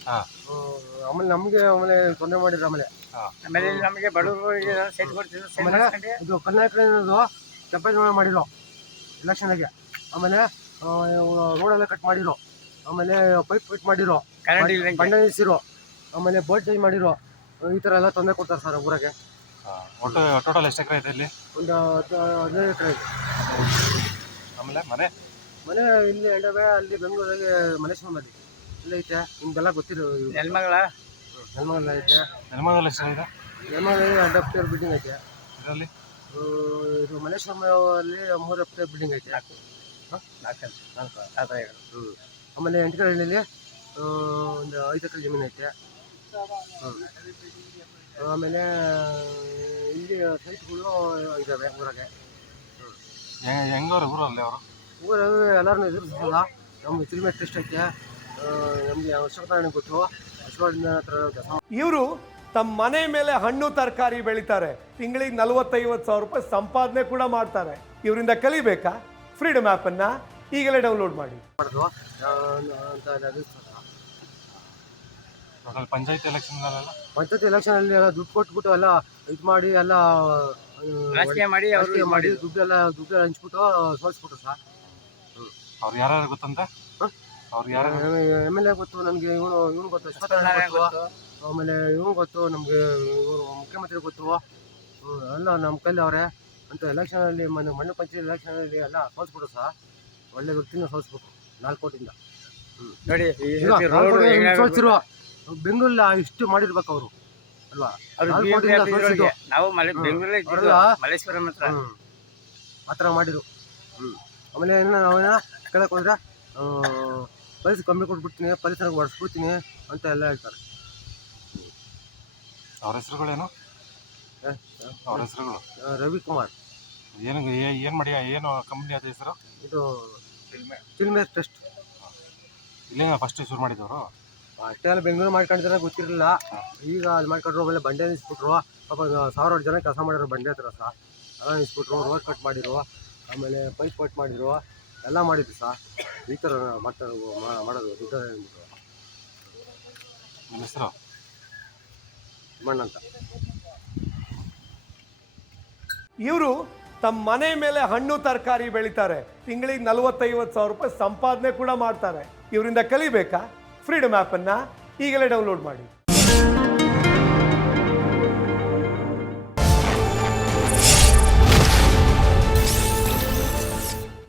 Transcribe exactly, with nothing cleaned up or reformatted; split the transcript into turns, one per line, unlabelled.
ಆಮೇಲೆ ನಮಗೆ ಆಮೇಲೆ ತೊಂದರೆ ಮಾಡಿದ್ರು. ಆಮೇಲೆ
ಆಮೇಲೆ ನಮಗೆ ಬಡವರಿಗೆ ಸೈಟ್ ಕೊಡ್ತಿದ್ರು. ಸೈಟ್ ಮಾಡಿಸ್ಕೊಂಡು
ಇದು ಕರ್ನಾಟಕ ಏನದು ಚಪ್ಪಾಳೆ ಮಾಡಿರೋ ಎಲೆಕ್ಷನ್ಗೆ. ಆಮೇಲೆ ರೋಡೆಲ್ಲ ಕಟ್ ಮಾಡಿರೋ, ಆಮೇಲೆ ಪೈಪ್ ಕಟ್ ಮಾಡಿರೋ, ಬಣ್ಣ ನಿಲ್ಸಿರೋ, ಆಮೇಲೆ ಬೋಟ್ ಚೇಂಜ್ ಮಾಡಿರೋ, ಈ ಥರ ಎಲ್ಲ ತೊಂದರೆ ಕೊಡ್ತಾರೆ ಸರ್ ಊರಾಗೆ.
ಒಟ್ಟು ಟೋಟಲ್ ಎಷ್ಟು ಎಕರೆ ಐತೆ ಇಲ್ಲಿ?
ಒಂದು ಹದಿನೈದು ಎಕರೆ ಐತೆ.
ಆಮೇಲೆ ಮನೆ
ಮನೆ ಇಲ್ಲಿ ಎಡವೆ ಅಲ್ಲಿ ಬೆಂಗಳೂರಲ್ಲಿ ಮಲೇಶ್ವರದಲ್ಲಿ ಇಲ್ಲ ಐತೆ. ನಿಮ್ಗೆಲ್ಲ ಗೊತ್ತಿರೋ
ನೆಲಮಂಗಲ
ನೆಲಮಂಗಲ ಐತೆ.
ನೆಲಮಂಗಲ ಎಷ್ಟು ಇದೆ?
ನೆಲಮಂಗಲಲ್ಲಿ ಎರಡು ಎಫ್ಟಿಯರ್ ಬಿಲ್ಡಿಂಗ್ ಐತೆ.
ಇದರಲ್ಲಿ
ಇದು ಮಲೇಶ್ವರದಲ್ಲಿ ಮೂರು ಎಫ್ಟಿಯರ್ ಬಿಲ್ಡಿಂಗ್ ಐತೆ.
ನಾಲ್ಕು ನಾಲ್ಕು
ಹ್ಞೂ ಆಮೇಲೆ ಎಂಟಕರಹಳ್ಳಿಲಿ ಒಂದು ಐದು ಎಕರೆ ಜಮೀನು ಐತೆ. ಆಮೇಲೆ ಇಲ್ಲಿ ಸೈಟ್ಗಳು ಇದ್ದಾವೆ ಊರಾಗೆ.
ಹೆಂಗವ್ರು ಊರಲ್ಲಿ ಅವರು?
ಊರಲ್ಲಿ ಎಲ್ಲರನ್ನೂ ಎದುರಿಸಲ್ಲ. ನಮ್ಗೆ ತಿರುಮೆ ಟೆಸ್ಟ್ ಐತೆ. ನಮಗೆ ಅಶ್ವತ್ಥನಾರಾಯಣ ಗೊತ್ತು. ಅಶ್ವತ್ಥನಾರಾಯಣ ಹತ್ರ
ಇವರು ತಮ್ಮ ಮನೆ ಮೇಲೆ ಹಣ್ಣು ತರಕಾರಿ ಬೆಳಿತಾರೆ. ತಿಂಗಳಿಗೆ ನಲವತ್ತೈವತ್ತು ಸಾವಿರ ರೂಪಾಯಿ ಸಂಪಾದನೆ ಕೂಡ ಮಾಡ್ತಾರೆ. ಇವರಿಂದ ಕಲಿಬೇಕಾ? ಫ್ರೀಡಮ್ ಆ್ಯಪನ್ನು ಈಗಲೇ ಡೌನ್ಲೋಡ್ ಮಾಡಿ.
ಮಾಡೋದು ಅಂತ
ಪಂಚಾಯತ್ ಎಲೆಕ್ಷನ್
ಪಂಚಾಯತ್ ಎಲೆಕ್ಷನ್ ಅಲ್ಲಿ ಎಲ್ಲ ದುಡ್ಡು ಕೊಟ್ಬಿಟ್ಟು ಎಲ್ಲ ಇದು ಮಾಡಿ ಎಲ್ಲ
ರಾಜಕೀಯ ಮಾಡಿ
ರಾಜಕೀಯ ಮಾಡಿ ದುಡ್ಡೆಲ್ಲ ದುಡ್ಡೆಲ್ಲ ಹಂಚ್ಬಿಟ್ಟು ಸೋಲ್ಸ್ಬಿಟ್ರು ಸರ್.
ಅವ್ರು ಯಾರು ಗೊತ್ತಂತ? ಅವ್ರು ಯಾರು?
ಎಮ್ ಎಲ್ ಎ ಗೊತ್ತು ನನಗೆ. ಇವನು ಇವನು ಗೊತ್ತು, ಅಶ್ವತ್ಥನಾರಾಯಣ ಗೊತ್ತು. ಆಮೇಲೆ ಇವನು ಗೊತ್ತು ನಮಗೆ, ಇವರು ಮುಖ್ಯಮಂತ್ರಿ ಗೊತ್ತು. ಎಲ್ಲ ನಮ್ಮ ಕೈಲಿ ಅವರೇ ಅಂತ ಎಲೆಕ್ಷನಲ್ಲಿ ಮನೆ ಮಣ್ಣು ಪಂಚಾಯತ್ ಎಲೆಕ್ಷನಲ್ಲಿ ಎಲ್ಲ ಸೋಲ್ಸ್ಬಿಟ್ರು ಸರ್. ಒಳ್ಳೆ ವ್ಯಕ್ತಿನ ಸೋಲ್ಸ್ಬಿಟ್ರು ನಾಲ್ಕು ಕೋಟಿಂದ. ಹ್ಞೂ ಸೋಲ್ಸಿರುವ ಬೆಂಗಳೂರಲ್ಲಿ ಇಷ್ಟು ಮಾಡಿರ್ಬೇಕು ಅವರು ಅಲ್ವಾ?
ನಾವು ಮಲೇಶ್ವರಂ ಹತ್ರ
ಆ ಥರ ಮಾಡಿರು. ಹ್ಞೂ ಆಮೇಲೆ ಏನು ನಾವೇನ ಕೇಳಕ್ಕೆ ಹೋದ್ರೆ ಪರಿಸರ ಕಮ್ಮಿ ಕೊಟ್ಬಿಡ್ತೀನಿ, ಪರಿಸರ ಒಡಿಸ್ಬಿಡ್ತೀನಿ ಅಂತ ಎಲ್ಲ ಹೇಳ್ತಾರೆ.
ಅವ್ರ ಹೆಸರುಗಳೇನು? ಅವ್ರ ಹೆಸರುಗಳು
ರವಿಕುಮಾರ್.
ಏನು ಏನು ಮಾಡಿ ಏನು ಕಂಪ್ನಿ ಅದ ಹೆಸರು?
ಇದು ಚಿಲ್ಮೆ ಟೆಸ್ಟ್.
ಇಲ್ಲೇ ಫಸ್ಟ್ ಶುರು ಮಾಡಿದವರು.
ಅಷ್ಟೇ ಎಲ್ಲ ಬೆಂಗಳೂರು ಮಾಡ್ಕೊಂಡಿದ್ರೆ ಗೊತ್ತಿರಲಿಲ್ಲ. ಈಗ ಅಲ್ಲಿ ಮಾಡ್ಕೊಂಡ್ರು. ಆಮೇಲೆ ಬಂಡೆ ನಿಲ್ಸ್ಬಿಟ್ರು. ಪಾಪ ಸಾವಿರಾರು ಜನ ಕೆಲಸ ಮಾಡಿದ್ರು ಬಂಡೆ ಹತ್ರ ಸಹ. ಎಲ್ಲ ನಿಲ್ಸ್ಬಿಟ್ರು, ರೋಡ್ ಕಟ್ ಮಾಡಿದ್ರು, ಆಮೇಲೆ ಪೈಪ್ ಕಟ್ ಮಾಡಿದ್ರು, ಎಲ್ಲ ಮಾಡಿದ್ರು ಸಹ. ಈ ಥರ ಮಾಡ್ತಾರೆ ಮಾಡೋದು ದುಡ್ಡು ಅಂದ್ಬಿಟ್ಟು.
ನಿಮ್ಮ ಹೆಸರು?
ಮಣ್ಣು ಅಂತ.
ಇವರು ತಮ್ಮ ಮನೆ ಮೇಲೆ ಹಣ್ಣು ತರಕಾರಿ ಬೆಳಿತಾರೆ. ತಿಂಗಳಿಗೆ ನಲವತ್ತೈವತ್ತು ಸಾವಿರ ರೂಪಾಯಿ ಸಂಪಾದನೆ ಕೂಡ ಮಾಡ್ತಾರೆ. ಇವರಿಂದ ಕಲಿಬೇಕಾ? ಫ್ರೀಡಮ್ ಆ್ಯಪನ್ನು ಈಗಲೇ ಡೌನ್ಲೋಡ್ ಮಾಡಿ.